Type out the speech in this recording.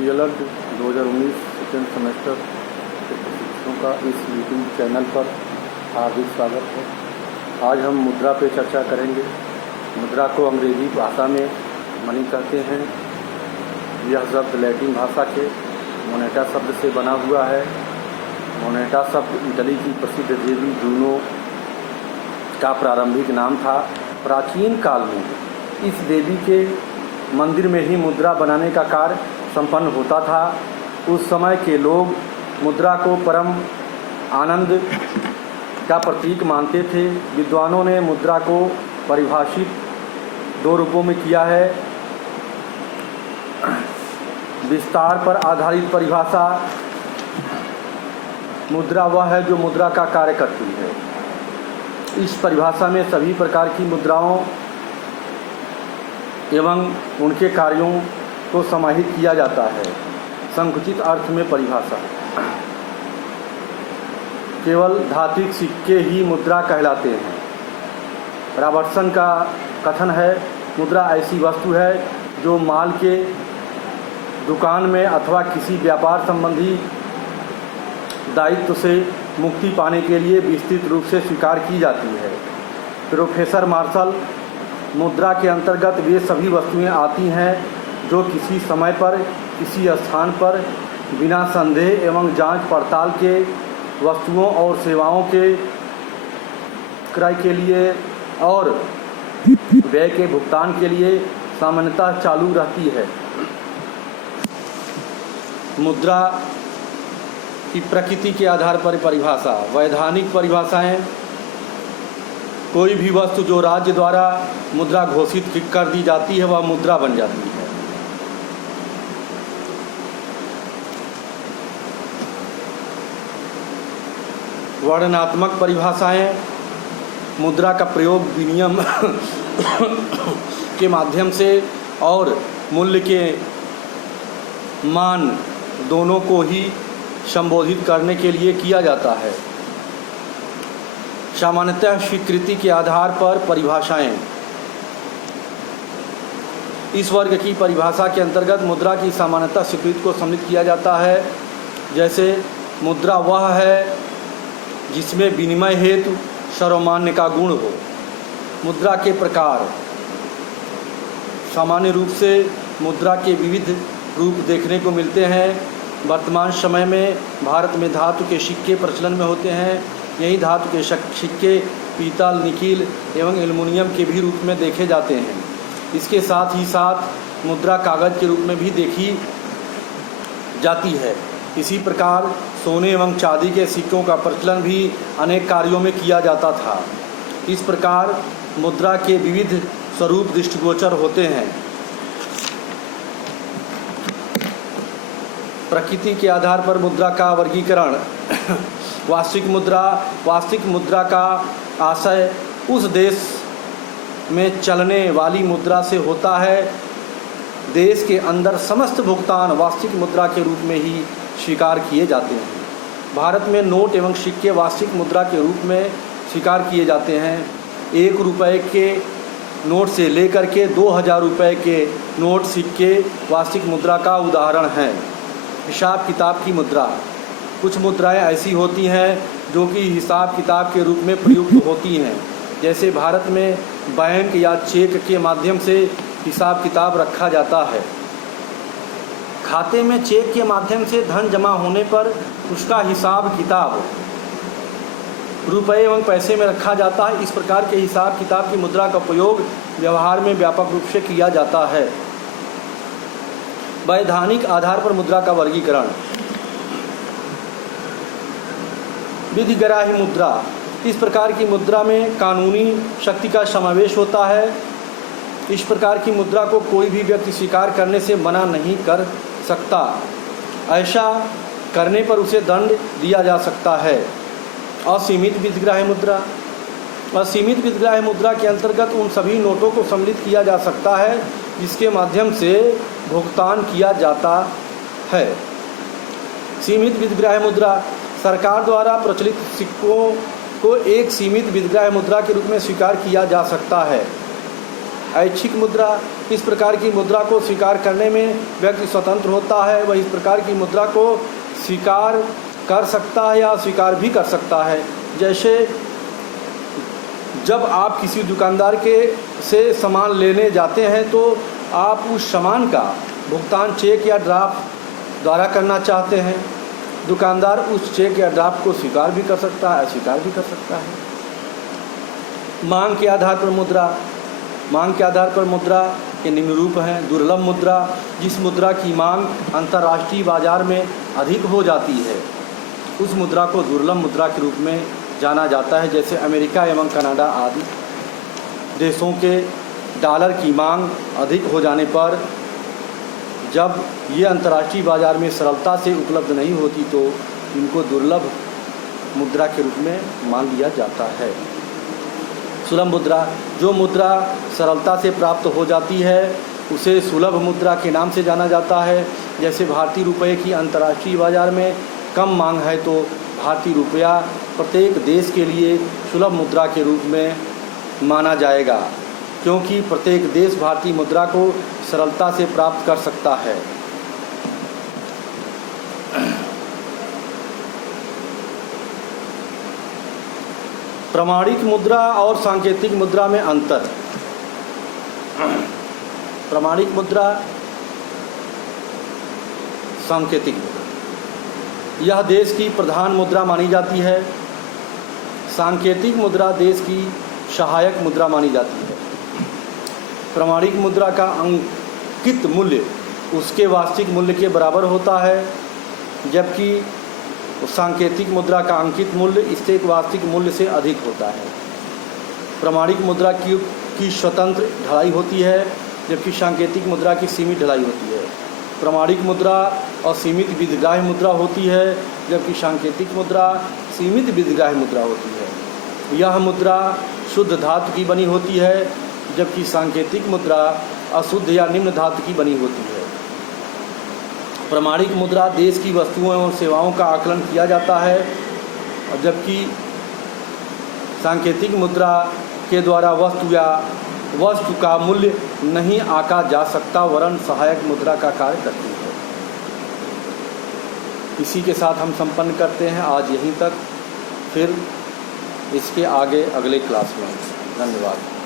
DElEd 2019 second semester के प्रशिक्षकों का इस यूट्यूब चैनल पर हार्दिक स्वागत है। आज हम मुद्रा पे चर्चा करेंगे। मुद्रा को अंग्रेजी भाषा में मनी कहते हैं। यह शब्द लैटिन भाषा के मोनेटा शब्द से बना हुआ है। मोनेटा शब्द इटली की प्रसिद्ध देवी जूनो का प्रारंभिक नाम था। प्राचीन काल में इस देवी के मंदिर में ही मुद्रा बनाने का कार्य संपन्न होता था। उस समय के लोग मुद्रा को परम आनंद का प्रतीक मानते थे। विद्वानों ने मुद्रा को परिभाषित दो रूपों में किया है। विस्तार पर आधारित परिभाषा, मुद्रा वह है जो मुद्रा का कार्य करती है। इस परिभाषा में सभी प्रकार की मुद्राओं एवं उनके कार्यों को समाहित किया जाता है। संकुचित अर्थ में परिभाषा, केवल धात्विक सिक्के ही मुद्रा कहलाते हैं। रॉबर्टसन का कथन है, मुद्रा ऐसी वस्तु है जो माल के दुकान में अथवा किसी व्यापार संबंधी दायित्व से मुक्ति पाने के लिए विस्तृत रूप से स्वीकार की जाती है। प्रोफेसर मार्शल, मुद्रा के अंतर्गत वे सभी वस्तुएं आती हैं जो किसी समय पर किसी स्थान पर बिना संदेह एवं जांच पड़ताल के वस्तुओं और सेवाओं के क्रय के लिए और व्यय के भुगतान के लिए सामान्यतः चालू रहती है। मुद्रा की प्रकृति के आधार पर परिभाषा। वैधानिक परिभाषाएं, कोई भी वस्तु जो राज्य द्वारा मुद्रा घोषित कर दी जाती है वह मुद्रा बन जाती है। वर्णनात्मक परिभाषाएं, मुद्रा का प्रयोग विनिमय के माध्यम से और मूल्य के मान दोनों को ही संबोधित करने के लिए किया जाता है। सामान्यतः स्वीकृति के आधार पर परिभाषाएं। इस वर्ग की परिभाषा के अंतर्गत मुद्रा की सामान्यतः स्वीकृति को सम्मिलित किया जाता है। जैसे मुद्रा वह है जिसमें विनिमय हेतु सर्वमान्य का गुण हो। मुद्रा के प्रकार, सामान्य रूप से मुद्रा के विविध रूप देखने को मिलते हैं। वर्तमान समय में भारत में धातु के सिक्के प्रचलन में होते हैं। यही धातु के सिक्के पीतल, निकिल एवं एल्युमिनियम के भी रूप में देखे जाते हैं। इसके साथ ही साथ मुद्रा कागज के रूप में भी देखी जाती है। इसी प्रकार सोने एवं चांदी के सिक्कों का प्रचलन भी अनेक कार्यों में किया जाता था। इस प्रकार मुद्रा के विविध स्वरूप दृष्टिगोचर होते हैं। प्रकृति के आधार पर मुद्रा का वर्गीकरण। वास्तविक मुद्रा का आशय उस देश में चलने वाली मुद्रा से होता है। देश के अंदर समस्त भुगतान वास्तविक मुद्रा के रूप में ही स्वीकार किए जाते हैं। भारत में नोट एवं सिक्के वास्तविक मुद्रा के रूप में स्वीकार किए जाते हैं। 1 रुपये के नोट से लेकर के 2000 रुपये के नोट सिक्के वास्तविक मुद्रा का उदाहरण हैं। हिसाब किताब की मुद्रा। कुछ मुद्राएं ऐसी होती हैं जो कि हिसाब किताब के रूप में प्रयुक्त होती हैं। जैसे भारत में बैंक या चेक के माध्यम से हिसाब किताब रखा जाता है। खाते में चेक के माध्यम से धन जमा होने पर उसका हिसाब किताब रुपए एवं पैसे में रखा जाता है। इस प्रकार के हिसाब किताब की मुद्रा का उपयोग व्यवहार में व्यापक रूप से किया जाता है। वैधानिक आधार पर मुद्रा का वर्गीकरण। विधिग्राही मुद्रा। इस प्रकार की मुद्रा में कानूनी शक्ति का समावेश होता है। इस प्रकार की मुद्रा को कोई भी व्यक्ति स्वीकार करने से मना नहीं कर सकता। ऐसा करने पर उसे दंड दिया जा सकता है। असीमित विधिग्राही मुद्रा। असीमित विधिग्राही मुद्रा के अंतर्गत उन सभी नोटों को सम्मिलित किया जा सकता है जिसके माध्यम से भुगतान किया जाता है। सीमित विधिग्राही मुद्रा। सरकार द्वारा प्रचलित सिक्कों को एक सीमित विधिग्राही मुद्रा के रूप में स्वीकार किया जा सकता है। ऐच्छिक मुद्रा, इस प्रकार की मुद्रा को स्वीकार करने में व्यक्ति स्वतंत्र होता है। वह इस प्रकार की मुद्रा को स्वीकार कर सकता है या अस्वीकार भी कर सकता है। जैसे जब आप किसी दुकानदार से सामान लेने जाते हैं तो आप उस सामान का भुगतान चेक या ड्राफ्ट द्वारा करना चाहते हैं। दुकानदार उस चेक या ड्राफ्ट को स्वीकार भी कर सकता है, अस्वीकार भी कर सकता है। मांग के आधार पर मुद्रा, मांग के आधार पर मुद्रा के निम्न रूप हैं। दुर्लभ मुद्रा, जिस मुद्रा की मांग अंतर्राष्ट्रीय बाजार में अधिक हो जाती है उस मुद्रा को दुर्लभ मुद्रा के रूप में जाना जाता है। जैसे अमेरिका एवं कनाडा आदि देशों के डॉलर की मांग अधिक हो जाने पर जब ये अंतर्राष्ट्रीय बाजार में सरलता से उपलब्ध नहीं होती तो इनको दुर्लभ मुद्रा के रूप में मान लिया जाता है। सुलभ मुद्रा, जो मुद्रा सरलता से प्राप्त हो जाती है उसे सुलभ मुद्रा के नाम से जाना जाता है। जैसे भारतीय रुपये की अंतर्राष्ट्रीय बाजार में कम मांग है तो भारतीय रुपया प्रत्येक देश के लिए सुलभ मुद्रा के रूप में माना जाएगा, क्योंकि प्रत्येक देश भारतीय मुद्रा को सरलता से प्राप्त कर सकता है। प्रमाणिक मुद्रा और सांकेतिक मुद्रा में अंतर। प्रमाणिक मुद्रा, सांकेतिक मुद्रा, यह देश की प्रधान मुद्रा मानी जाती है। सांकेतिक मुद्रा देश की सहायक मुद्रा मानी जाती है। प्रमाणिक मुद्रा का अंकित मूल्य उसके वास्तविक मूल्य के बराबर होता है, जबकि सांकेतिक मुद्रा का अंकित मूल्य इससे वास्तविक मूल्य से अधिक होता है। प्रमाणिक मुद्रा की स्वतंत्र ढलाई होती है, जबकि सांकेतिक मुद्रा की सीमित ढलाई होती है। प्रमाणिक मुद्रा और सीमित विधिग्राह्य मुद्रा होती है, जबकि सांकेतिक मुद्रा सीमित विधिग्राह्य मुद्रा होती है। यह मुद्रा शुद्ध धातु की बनी होती है, जबकि सांकेतिक मुद्रा अशुद्ध या निम्न धातु की बनी होती है। प्रमाणिक मुद्रा देश की वस्तुओं एवं सेवाओं का आकलन किया जाता है, और जबकि सांकेतिक मुद्रा के द्वारा वस्तु का मूल्य नहीं आंका जा सकता, वरन सहायक मुद्रा का कार्य करती है। इसी के साथ हम संपन्न करते हैं आज यहीं तक, फिर इसके आगे अगले क्लास में। धन्यवाद।